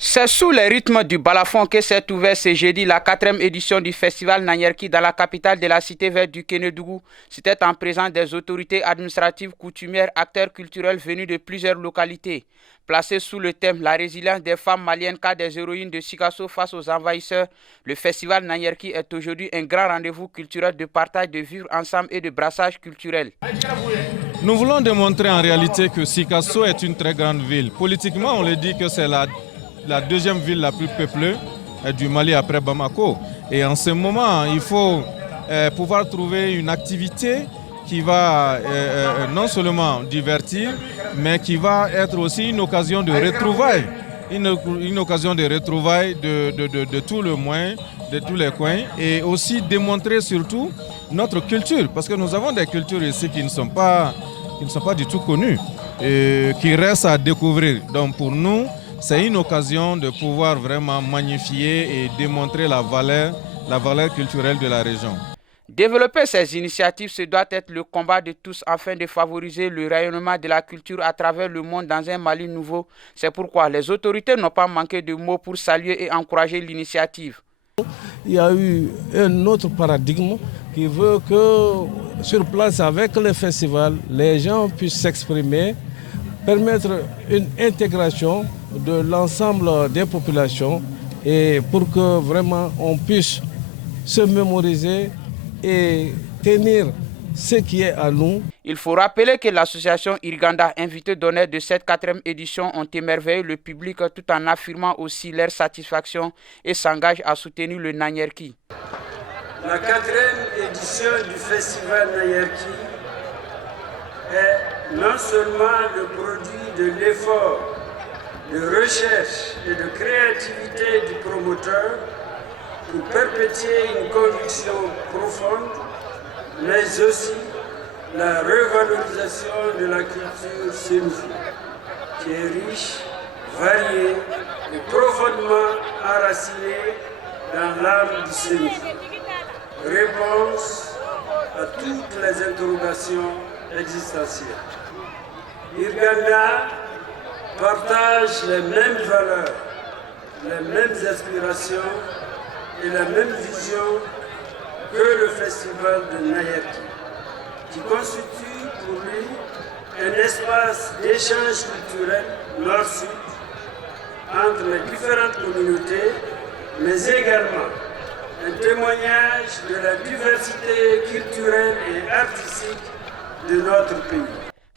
C'est sous les rythmes du balafon que s'est ouvert ce jeudi la 4e édition du festival Nanyerki dans la capitale de la cité verte du Kénédougou. C'était en présence des autorités administratives, coutumières, acteurs culturels venus de plusieurs localités. Placé sous le thème La résilience des femmes maliennes cas des héroïnes de Sikasso face aux envahisseurs, le festival Nanyerki est aujourd'hui un grand rendez-vous culturel de partage, de vivre ensemble et de brassage culturel. Nous voulons démontrer en réalité que Sikasso est une très grande ville. Politiquement, on le dit que c'est la deuxième ville la plus peuplée du Mali après Bamako. Et en ce moment, il faut pouvoir trouver une activité qui va non seulement divertir, mais qui va être aussi une occasion de retrouvailles. Une occasion de retrouvailles de tout le moins, de tous les coins, et aussi démontrer surtout notre culture, parce que nous avons des cultures ici qui ne sont pas du tout connues, et qui restent à découvrir. Donc pour nous, c'est une occasion de pouvoir vraiment magnifier et démontrer la valeur culturelle de la région. Développer ces initiatives, ce doit être le combat de tous afin de favoriser le rayonnement de la culture à travers le monde dans un Mali nouveau. C'est pourquoi les autorités n'ont pas manqué de mots pour saluer et encourager l'initiative. Il y a eu un autre paradigme qui veut que sur place, avec le festival, les gens puissent s'exprimer, permettre une intégration de l'ensemble des populations et pour que vraiment on puisse se mémoriser et tenir ce qui est à nous. Il faut rappeler que l'association Irganda, invité d'honneur de cette 4e édition, ont émerveillé le public tout en affirmant aussi leur satisfaction et s'engagent à soutenir le Nanyerki. La 4e édition du festival Nanyerki est non seulement le produit de l'effort de recherche et de créativité du promoteur pour perpétuer une conviction profonde, mais aussi la revalorisation de la culture sénoufie, qui est riche, variée et profondément enracinée dans l'âme du Sénoufie. Réponse à toutes les interrogations existentielles. Irganda partage les mêmes valeurs, les mêmes aspirations et la même vision que le festival de Nanyerki, qui constitue pour lui un espace d'échange culturel nord-sud entre les différentes communautés, mais également un témoignage de la diversité culturelle et artistique de notre pays.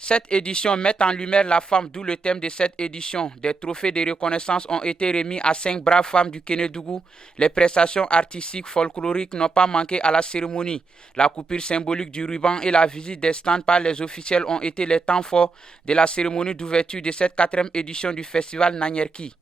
Cette édition met en lumière la femme, d'où le thème de cette édition. Des trophées de reconnaissance ont été remis à 5 braves femmes du Kénédougou. Les prestations artistiques folkloriques n'ont pas manqué à la cérémonie. La coupure symbolique du ruban et la visite des stands par les officiels ont été les temps forts de la cérémonie d'ouverture de cette 4e édition du festival Nanyerki.